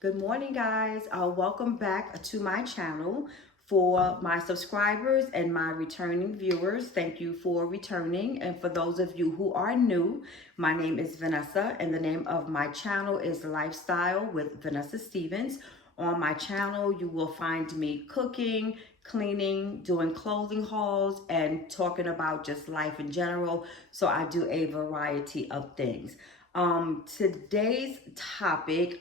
Good morning, guys. Welcome back to my channel. For my subscribers and my returning viewers, thank you for returning. And for those of you who are new, my name is Vanessa, and the name of my channel is Lifestyle with Vanessa Stevens. On my channel, you will find me cooking, cleaning, doing clothing hauls, and talking about just life in general. So I do a variety of things. Today's topic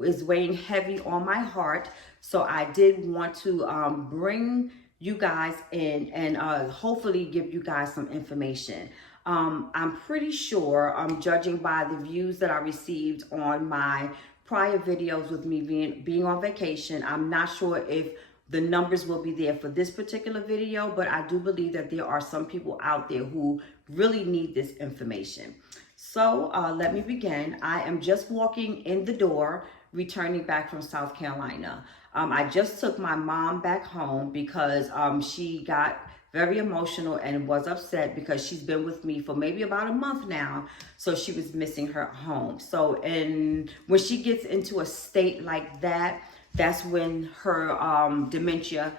is weighing heavy on my heart, so I did want to bring you guys in and hopefully give you guys some information. I'm pretty sure, judging by the views that I received on my prior videos with me being on vacation, I'm not sure if the numbers will be there for this particular video, but I do believe that there are some people out there who really need this information. So let me begin. I am just walking in the door, returning back from South Carolina. I just took my mom back home because she got very emotional and was upset because she's been with me for maybe about a month now. So she was missing her home. So when she gets into a state like that, that's when her dementia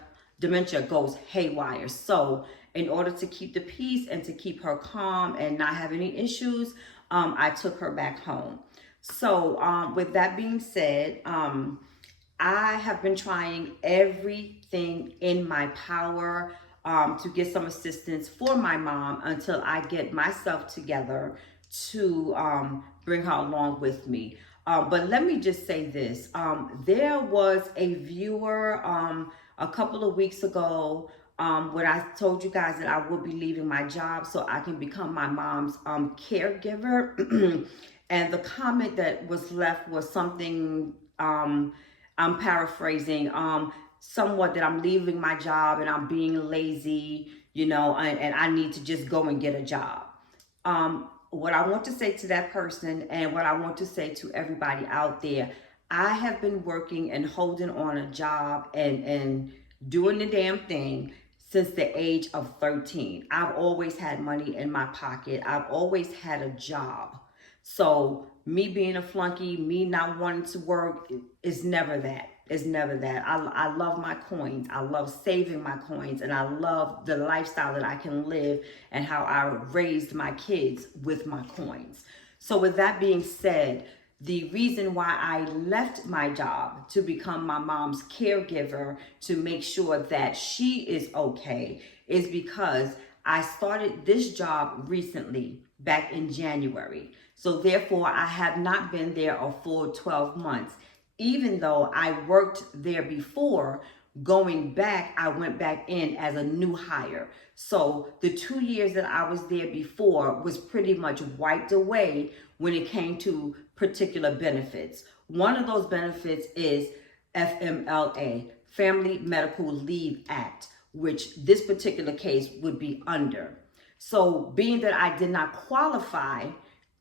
goes haywire. So in order to keep the peace and to keep her calm and not have any issues, I took her back home. So with that being said, I have been trying everything in my power to get some assistance for my mom until I get myself together to bring her along with me. But let me just say this. There was a viewer a couple of weeks ago when I told you guys that I would be leaving my job so I can become my mom's caregiver. And the comment that was left was something, I'm paraphrasing, somewhat that I'm leaving my job and I'm being lazy, and I need to just go and get a job. What I want to say to that person and what I want to say to everybody out there, I have been working and holding on a job and doing the damn thing since the age of 13. I've always had money in my pocket. I've always had a job. So me being a flunky, me not wanting to work is never that. It's never that. I love my coins. I love saving my coins, and I love the lifestyle that I can live and how I raised my kids with my coins. So with that being said, the reason why I left my job to become my mom's caregiver to make sure that she is okay is because I started this job recently back in January. So therefore, I have not been there a full 12 months. Even though I worked there before, going back, I went back in as a new hire. So the 2 years that I was there before was pretty much wiped away when it came to particular benefits. One of those benefits is FMLA, Family Medical Leave Act, which this particular case would be under. So being that I did not qualify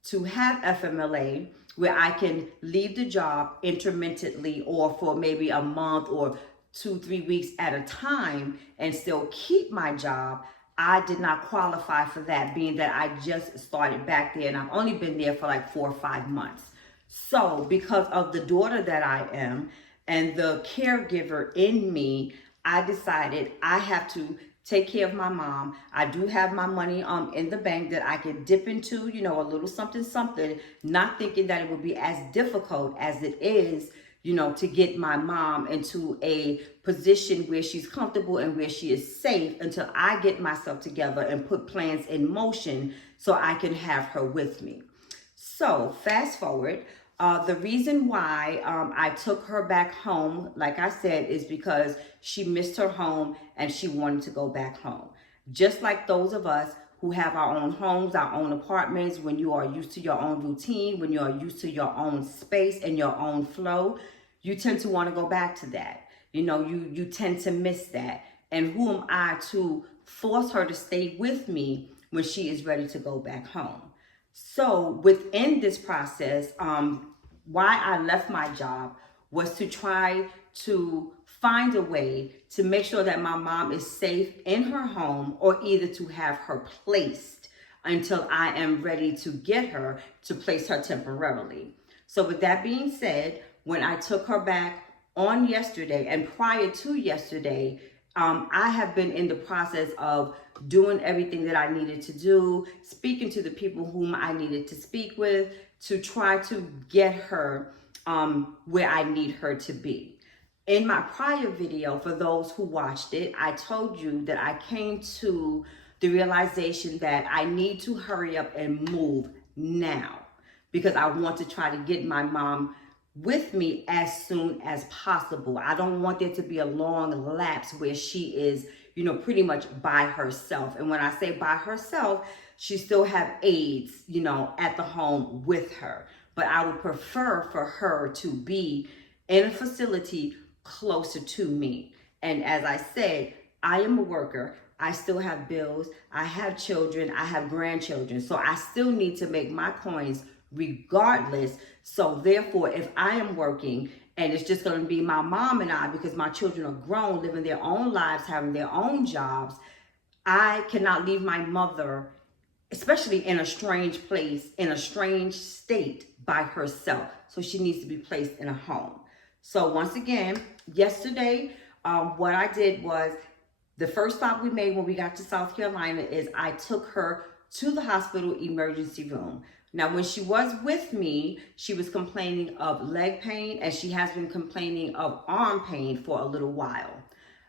to have FMLA, where I can leave the job intermittently or for maybe a month or 2-3 weeks at a time and still keep my job, I did not qualify for that, being that I just started back there and I've only been there for like 4 or 5 months. So because of the daughter that I am and the caregiver in me, I decided I have to take care of my mom. I do have my money in the bank that I can dip into, a little something, not thinking that it would be as difficult as it is, to get my mom into a position where she's comfortable and where she is safe until I get myself together and put plans in motion so I can have her with me. So fast forward, the reason why I took her back home, like I said, is because she missed her home and she wanted to go back home. Just like those of us who have our own homes, our own apartments, when you are used to your own routine, when you are used to your own space and your own flow, you tend to want to go back to that. You tend to miss that. And who am I to force her to stay with me when she is ready to go back home? So within this process, why I left my job was to try to find a way to make sure that my mom is safe in her home, or either to have her placed until I am ready to get her to place her temporarily. So with that being said, when I took her back on yesterday, and prior to yesterday, I have been in the process of doing everything that I needed to do, speaking to the people whom I needed to speak with to try to get her where I need her to be. In my prior video, for those who watched it, I told you that I came to the realization that I need to hurry up and move now because I want to try to get my mom with me as soon as possible. I don't want there to be a long lapse where she is, pretty much by herself. And when I say by herself, she still have aides, at the home with her. But I would prefer for her to be in a facility closer to me. And as I said, I am a worker. I still have bills. I have children. I have grandchildren. So I still need to make my coins regardless. So therefore, if I am working and it's just going to be my mom and I, because my children are grown, living their own lives, having their own jobs, I cannot leave my mother, especially in a strange place, in a strange state by herself. So she needs to be placed in a home. So once again, yesterday, what I did was, the first stop we made when we got to South Carolina is I took her to the hospital emergency room. Now, when she was with me, she was complaining of leg pain, and she has been complaining of arm pain for a little while.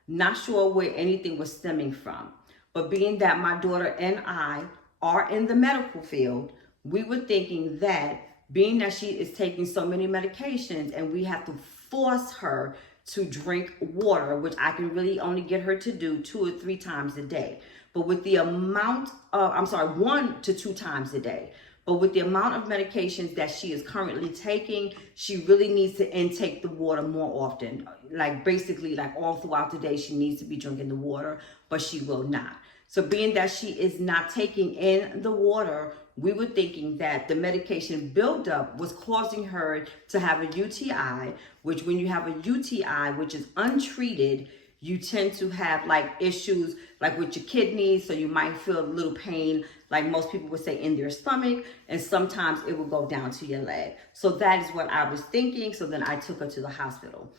Not sure where anything was stemming from. But being that my daughter and I are in the medical field, we were thinking that being that she is taking so many medications and we have to force her to drink water, which I can really only get her to do 2 or 3 times a day. But with the amount of, 1 to 2 times a day. But with the amount of medications that she is currently taking, she really needs to intake the water more often. Like basically like all throughout the day, she needs to be drinking the water, but she will not. So being that she is not taking in the water, we were thinking that the medication buildup was causing her to have a UTI, which when you have a UTI, which is untreated, you tend to have like issues like with your kidneys. So you might feel a little pain, like most people would say, in their stomach, and sometimes it will go down to your leg. So that is what I was thinking. So then I took her to the hospital.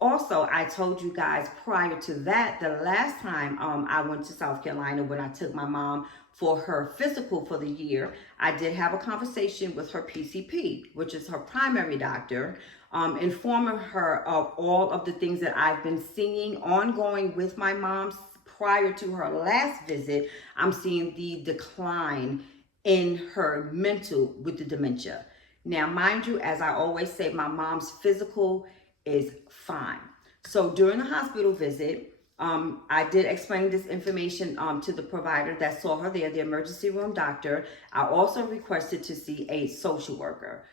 Also, I told you guys prior to that, the last time I went to South Carolina when I took my mom for her physical for the year, I did have a conversation with her PCP, which is her primary doctor, informing her of all of the things that I've been seeing ongoing with my mom prior to her last visit. I'm seeing the decline in her mental with the dementia. Now, mind you, as I always say, my mom's physical is fine. So during the hospital visit, I did explain this information to the provider that saw her there, the emergency room doctor. I also requested to see a social worker.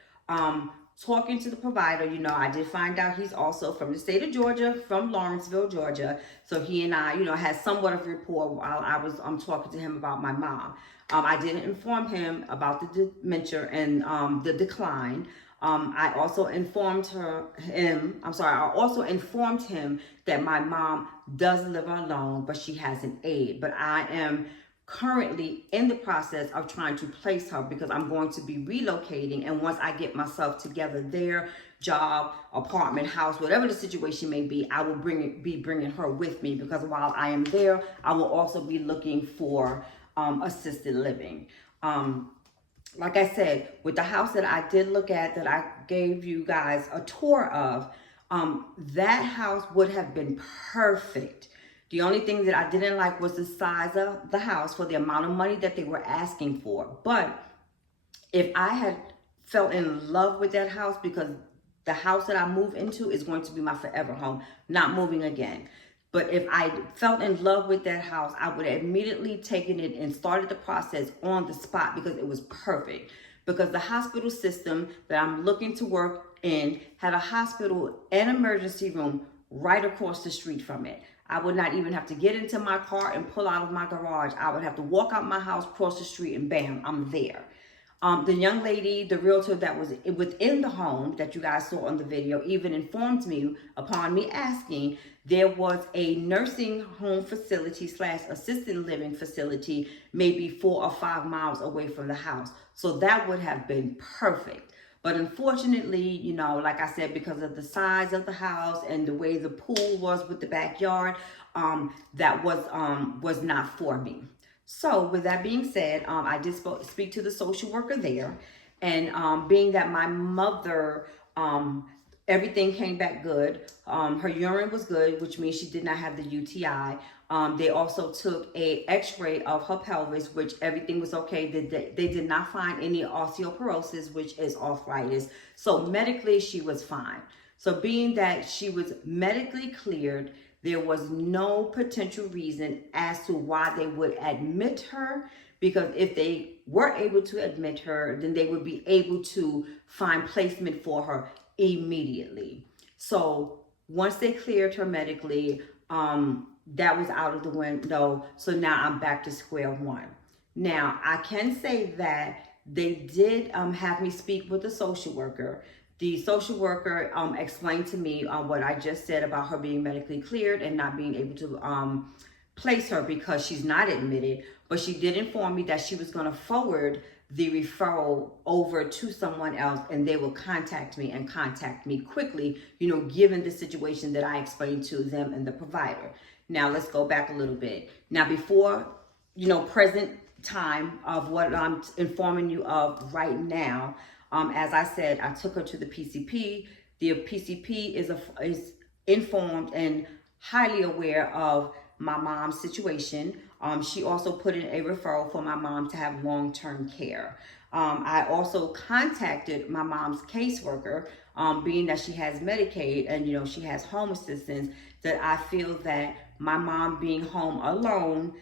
Talking to the provider, I did find out he's also from the state of Georgia, from Lawrenceville, Georgia. So he and I, had somewhat of rapport while I was talking to him about my mom. I did inform him about the dementia and the decline. I also informed him that my mom does live alone, but she has an aide. But I am currently in the process of trying to place her because I'm going to be relocating. And once I get myself together there, job, apartment, house, whatever the situation may be, I will be bringing her with me, because while I am there, I will also be looking for assisted living. Like I said, with the house that I did look at, that I gave you guys a tour of, that house would have been perfect. The only thing that I didn't like was the size of the house for the amount of money that they were asking for. But if I had fell in love with that house, because the house that I move into is going to be my forever home, not moving again. But if I felt in love with that house, I would have immediately taken it and started the process on the spot, because it was perfect. Because the hospital system that I'm looking to work in had a hospital and emergency room right across the street from it. I would not even have to get into my car and pull out of my garage. I would have to walk out my house, cross the street, and bam, I'm there. The young lady, the realtor that was within the home that you guys saw on the video, even informed me, upon me asking, there was a nursing home facility / assisted living facility maybe 4 or 5 miles away from the house. So that would have been perfect. But unfortunately, you know, like I said, because of the size of the house and the way the pool was with the backyard, that was not for me. So with that being said, I did speak to the social worker there, and being that my mother, everything came back good. Her urine was good, which means she did not have the UTI. They also took a x-ray of her pelvis, which everything was okay. They did not find any osteoporosis, which is arthritis. So medically, she was fine. So being that she was medically cleared, there was no potential reason as to why they would admit her, because if they were able to admit her, then they would be able to find placement for her immediately. So once they cleared her medically, that was out of the window. So now I'm back to square one. Now I can say that they did have me speak with a social worker. The social worker explained to me what I just said about her being medically cleared and not being able to place her because she's not admitted. But she did inform me that she was going to forward the referral over to someone else, and they will contact me and contact me quickly, you know, given the situation that I explained to them and the provider. Now let's go back a little bit. Now before, you know, present time of what I'm informing you of right now, as I said, I took her to the PCP. The PCP is informed and highly aware of my mom's situation. She also put in a referral for my mom to have long-term care. I also contacted my mom's caseworker, being that she has Medicaid and, you know, she has home assistance, that I feel that my mom being home alone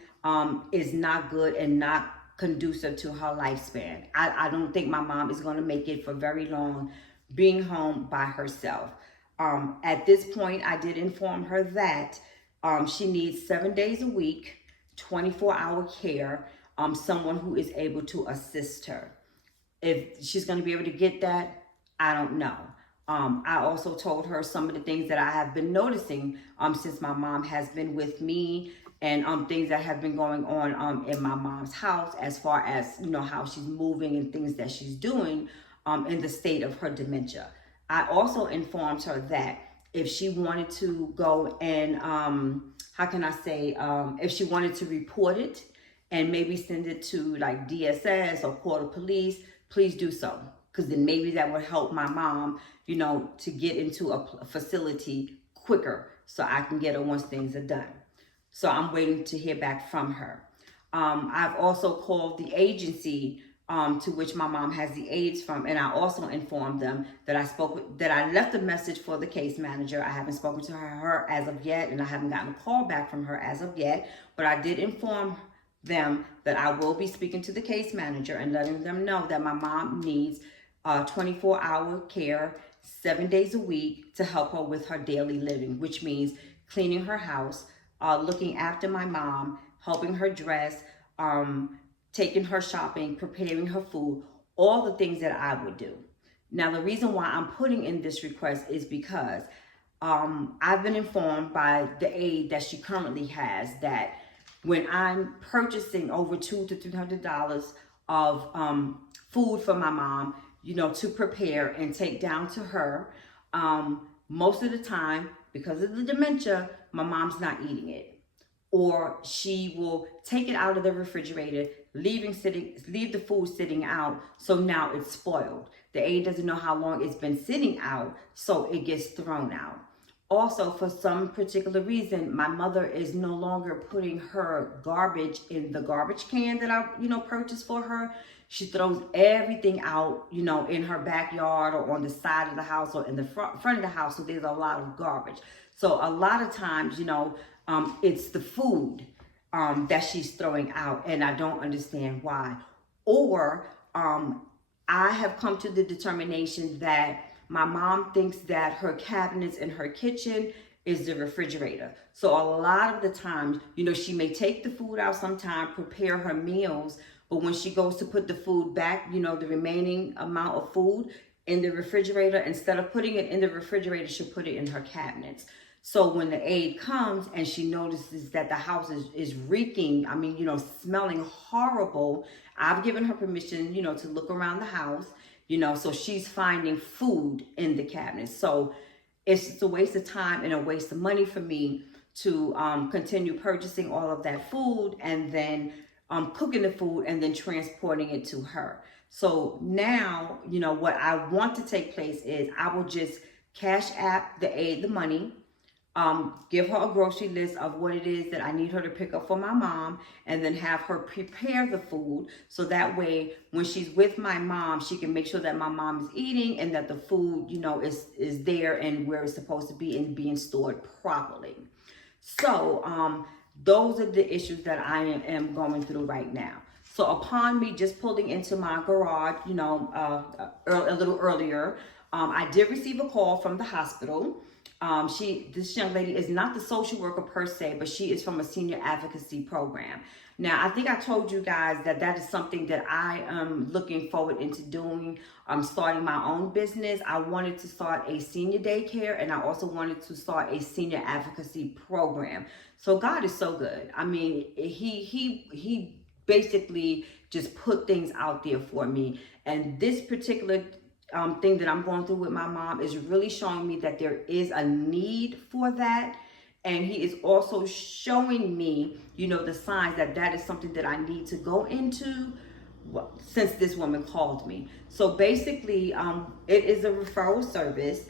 is not good and not conducive to her lifespan. I don't think my mom is going to make it for very long being home by herself. At this point, I did inform her that she needs 7 days a week, 24-hour care, someone who is able to assist her. If she's going to be able to get that, I don't know. I also told her some of the things that I have been noticing since my mom has been with me, and things that have been going on in my mom's house, as far as, you know, how she's moving and things that she's doing in the state of her dementia. I also informed her that if she wanted to go and, how can I say, if she wanted to report it and maybe send it to like DSS or Court of Police, please do so. Because then maybe that would help my mom, you know, to get into a facility quicker so I can get her once things are done. So I'm waiting to hear back from her. I've also called the agency to which my mom has the aides from, and I also informed them that I left a message for the case manager. I haven't spoken to her as of yet, and I haven't gotten a call back from her as of yet, but I did inform them that I will be speaking to the case manager and letting them know that my mom needs 24-hour care, 7 days a week, to help her with her daily living, which means cleaning her house, looking after my mom, helping her dress, taking her shopping, preparing her food, all the things that I would do. Now, the reason why I'm putting in this request is because I've been informed by the aide that she currently has that when I'm purchasing over $200 to $300 of food for my mom, you know, to prepare and take down to her, most of the time, because of the dementia, my mom's not eating it. Or she will take it out of the refrigerator, leave the food sitting out, so now it's spoiled. The aide doesn't know how long it's been sitting out, so it gets thrown out. Also, for some particular reason, my mother is no longer putting her garbage in the garbage can that I, you know, purchased for her. She throws everything out, you know, in her backyard or on the side of the house or in the front of the house. So there's a lot of garbage. So a lot of times, you know, it's the food that she's throwing out, and I don't understand why. Or I have come to the determination that my mom thinks that her cabinets in her kitchen is the refrigerator. So a lot of the times, you know, she may take the food out sometime, prepare her meals, but when she goes to put the food back, you know, the remaining amount of food in the refrigerator, instead of putting it in the refrigerator, she'll put it in her cabinets. So when the aide comes and she notices that the house is reeking, I mean, you know, smelling horrible, I've given her permission, you know, to look around the house, so she's finding food in the cabinets. So it's a waste of time and a waste of money for me to continue purchasing all of that food and then cooking the food and then transporting it to her. So now, what I want to take place is I will just cash app the money, give her a grocery list of what it is that I need her to pick up for my mom, and then have her prepare the food. So that way, when she's with my mom, she can make sure that my mom is eating and that the food, is there and where it's supposed to be and being stored properly. So, those are the issues that I am going through right now. So upon me just pulling into my garage, a little earlier, I did receive a call from the hospital. This young lady is not the social worker per se, but she is from a senior advocacy program. Now, I think I told you guys that is something that I am looking forward into doing. I'm starting my own business. I wanted to start a senior daycare, and I also wanted to start a senior advocacy program. So God is so good. I mean, he basically just put things out there for me. And this particular thing that I'm going through with my mom is really showing me that there is a need for that. And he is also showing me, the signs that is something that I need to go into since this woman called me. So basically, it is a referral service,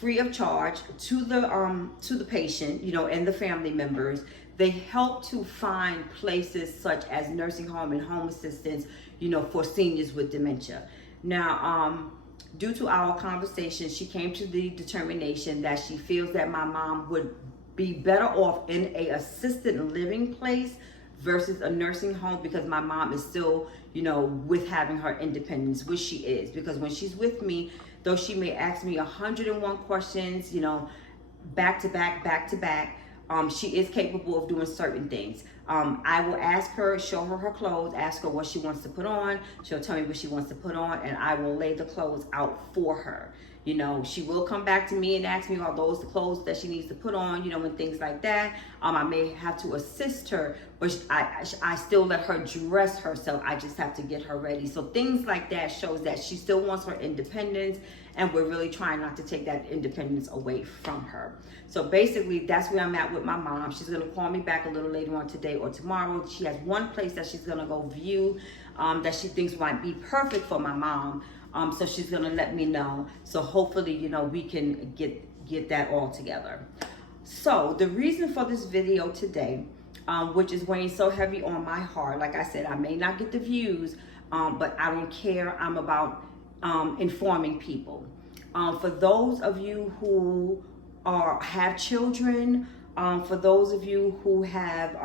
free of charge to the patient, and the family members. They help to find places such as nursing home and home assistance, for seniors with dementia. Now, due to our conversation, she came to the determination that she feels that my mom would be better off in a assisted living place versus a nursing home, because my mom is still, with having her independence, which she is. Because when she's with me, though she may ask me 101 questions, back to back, she is capable of doing certain things. I will ask her, show her clothes, ask her what she wants to put on. She'll tell me what she wants to put on, and I will lay the clothes out for her. She will come back to me and ask me, are those the clothes that she needs to put on, and things like that. I may have to assist her, but I still let her dress herself. I just have to get her ready. So things like that shows that she still wants her independence, and we're really trying not to take that independence away from her. So basically, that's where I'm at with my mom. She's going to call me back a little later on today or tomorrow. She has one place that she's going to go view that she thinks might be perfect for my mom. So she's going to let me know. So hopefully, we can get that all together. So the reason for this video today, which is weighing so heavy on my heart, like I said, I may not get the views, but I don't care. I'm about informing people. For those of you who have children, for those of you who have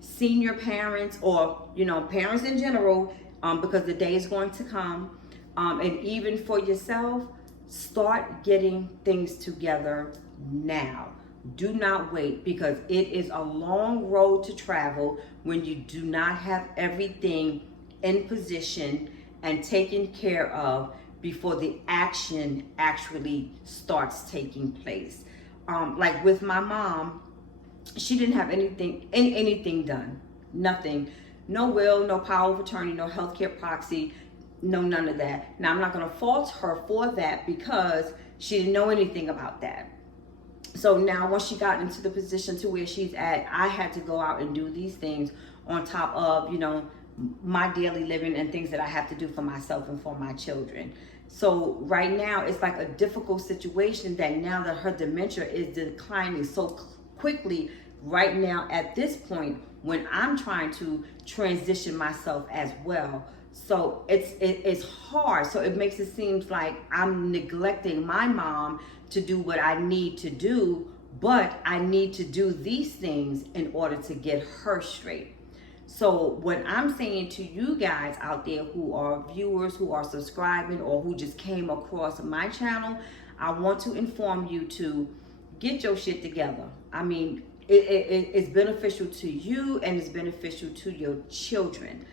senior parents, or parents in general, because the day is going to come, and even for yourself, start getting things together now. Do not wait, because it is a long road to travel when you do not have everything in position and taken care of before the action actually starts taking place. Like with my mom, she didn't have anything done. Nothing. No will, no power of attorney, no healthcare proxy, no none of that. Now, I'm not going to fault her for that, because she didn't know anything about that. So now once she got into the position to where she's at, I had to go out and do these things on top of, my daily living and things that I have to do for myself and for my children. So right now, it's like a difficult situation that now that her dementia is declining so quickly right now at this point, when I'm trying to transition myself as well. So it's hard. So it makes it seem like I'm neglecting my mom to do what I need to do, but I need to do these things in order to get her straight. So what I'm saying to you guys out there who are viewers, who are subscribing, or who just came across my channel, I want to inform you to get your shit together. I mean, it's beneficial to you, and it's beneficial to your children.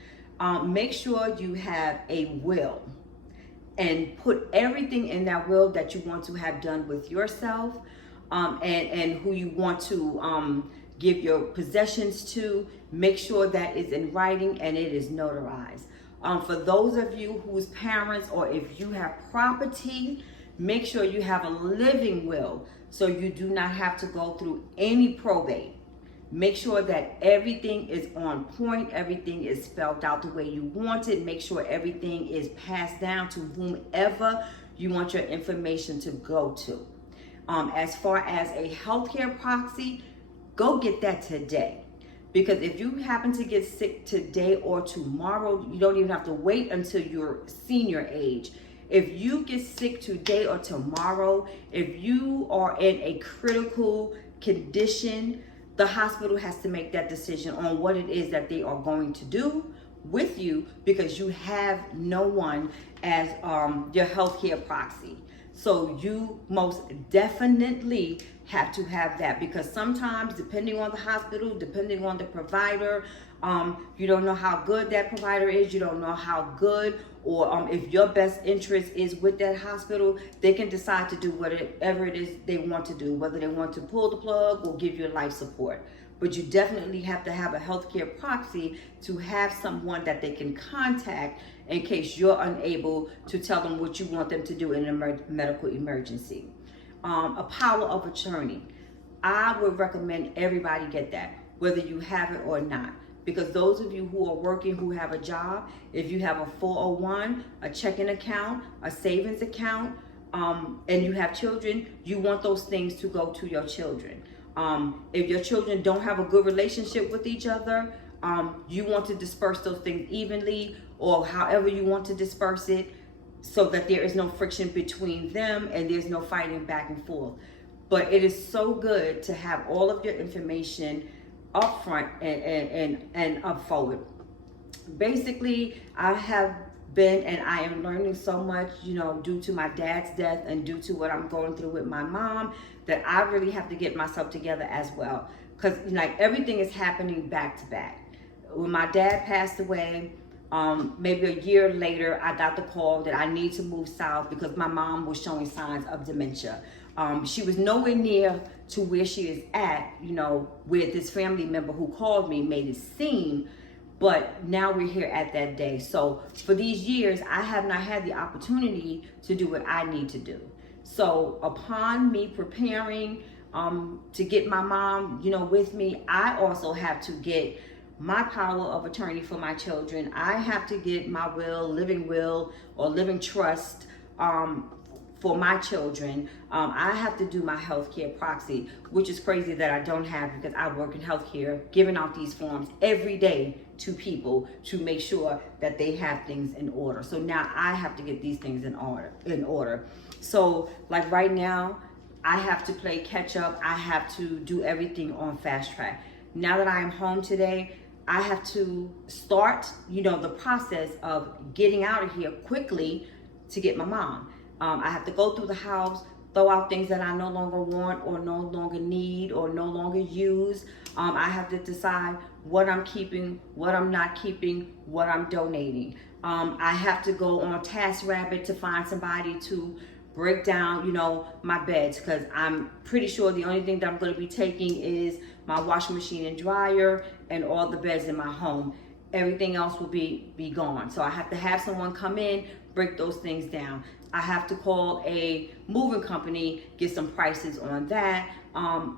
Make sure you have a will, and put everything in that will that you want to have done with yourself, and who you want to give your possessions to. Make sure that is in writing and it is notarized. For those of you whose parents, or if you have property, make sure you have a living will so you do not have to go through any probate. Make sure that everything is on point, everything is spelled out the way you want it. Make sure everything is passed down to whomever you want your information to go to. As far as a healthcare proxy, go get that today. Because if you happen to get sick today or tomorrow, you don't even have to wait until you're senior age. If you get sick today or tomorrow, if you are in a critical condition, the hospital has to make that decision on what it is that they are going to do with you, because you have no one as your healthcare proxy. So you most definitely have to have that, because sometimes, depending on the hospital, depending on the provider, you don't know how good that provider is. You don't know how good, or if your best interest is with that hospital, they can decide to do whatever it is they want to do, whether they want to pull the plug or give you life support. But you definitely have to have a healthcare proxy to have someone that they can contact in case you're unable to tell them what you want them to do in a medical emergency. A power of attorney. I would recommend everybody get that, whether you have it or not. Because those of you who are working, who have a job, if you have a 401, a checking account, a savings account, and you have children, you want those things to go to your children. If your children don't have a good relationship with each other, you want to disperse those things evenly, or however you want to disperse it, so that there is no friction between them and there's no fighting back and forth. But it is so good to have all of your information up front and up forward. Basically, I have been, and I am learning so much, due to my dad's death and due to what I'm going through with my mom, that I really have to get myself together as well. Because everything is happening back to back. When my dad passed away, maybe a year later, I got the call that I need to move south because my mom was showing signs of dementia. She was nowhere near to where she is at, where this family member who called me made it seem, but now we're here at that day. So for these years, I have not had the opportunity to do what I need to do. So upon me preparing to get my mom, with me, I also have to get my power of attorney for my children. I have to get my will, or living trust for my children. I have to do my healthcare proxy, which is crazy that I don't have, because I work in healthcare, giving out these forms every day to people to make sure that they have things in order. So now I have to get these things in order. So right now, I have to play catch up. I have to do everything on fast track. Now that I am home today, I have to start, the process of getting out of here quickly to get my mom. I have to go through the house, throw out things that I no longer want or no longer need or no longer use. I have to decide what I'm keeping, what I'm not keeping, what I'm donating. I have to go on TaskRabbit to find somebody to break down, my beds, because I'm pretty sure the only thing that I'm going to be taking is my washing machine and dryer and all the beds in my home. Everything else will be gone. So I have to have someone come in, break those things down. I have to call a moving company, get some prices on that,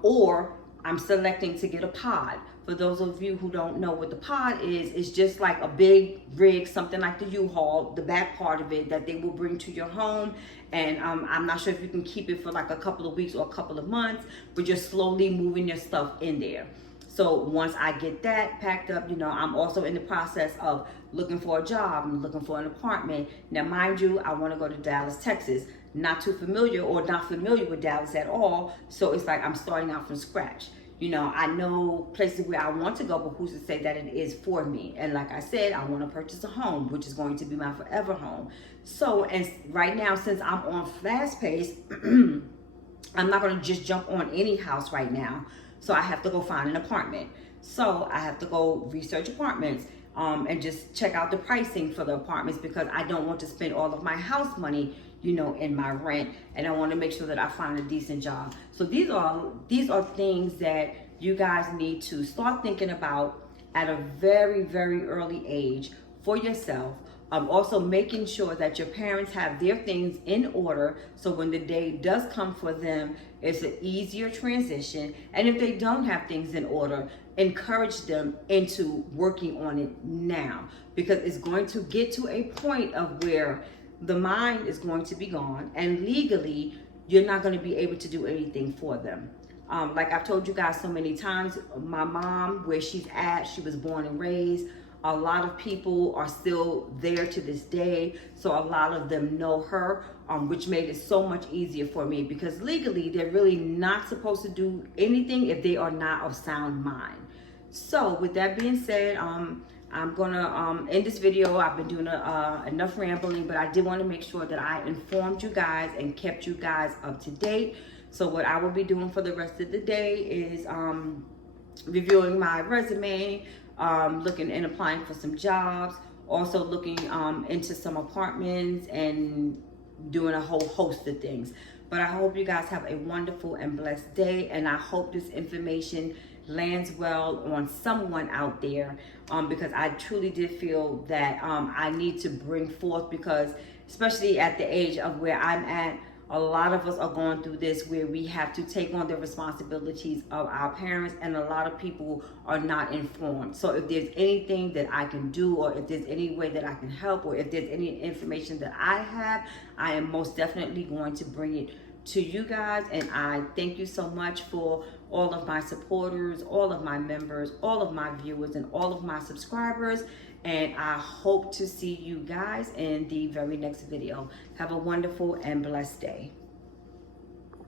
or I'm selecting to get a pod. For those of you who don't know what the pod is, it's just like a big rig, something like the U-Haul, the back part of it that they will bring to your home. And I'm not sure if you can keep it for like a couple of weeks or a couple of months, but just slowly moving your stuff in there. So once I get that packed up, I'm also in the process of looking for a job. I'm looking for an apartment. Now, mind you, I want to go to Dallas, Texas. Not too familiar or not familiar with Dallas at all. So it's like I'm starting out from scratch. I know places where I want to go, but who's to say that it is for me? And like I said, I want to purchase a home, which is going to be my forever home. So, and right now, since I'm on fast pace, I'm not going to just jump on any house right now. So I have to go find an apartment. So I have to go research apartments and just check out the pricing for the apartments, because I don't want to spend all of my house money, in my rent, and I want to make sure that I find a decent job. So these are things that you guys need to start thinking about at a very, very early age for yourself, Also making sure that your parents have their things in order, so when the day does come for them, it's an easier transition. And if they don't have things in order, encourage them into working on it now, because it's going to get to a point of where the mind is going to be gone, and legally you're not going to be able to do anything for them. Like I've told you guys so many times, my mom, where she's at, she was born and raised. A lot of people are still there to this day, so a lot of them know her, which made it so much easier for me, because legally they're really not supposed to do anything if they are not of sound mind. So with that being said, I'm gonna end this video. I've been doing enough rambling, but I did want to make sure that I informed you guys and kept you guys up to date. So what I will be doing for the rest of the day is reviewing my resume, looking and applying for some jobs, also looking into some apartments and doing a whole host of things. But I hope you guys have a wonderful and blessed day, and I hope this information lands well on someone out there, because I truly did feel that I need to bring forth, because especially at the age of where I'm at, a lot of us are going through this, where we have to take on the responsibilities of our parents, and a lot of people are not informed. So if there's anything that I can do, or if there's any way that I can help, or if there's any information that I have, I am most definitely going to bring it to you guys. And I thank you so much for all of my supporters, all of my members, all of my viewers, and all of my subscribers. And I hope to see you guys in the very next video. Have a wonderful and blessed day.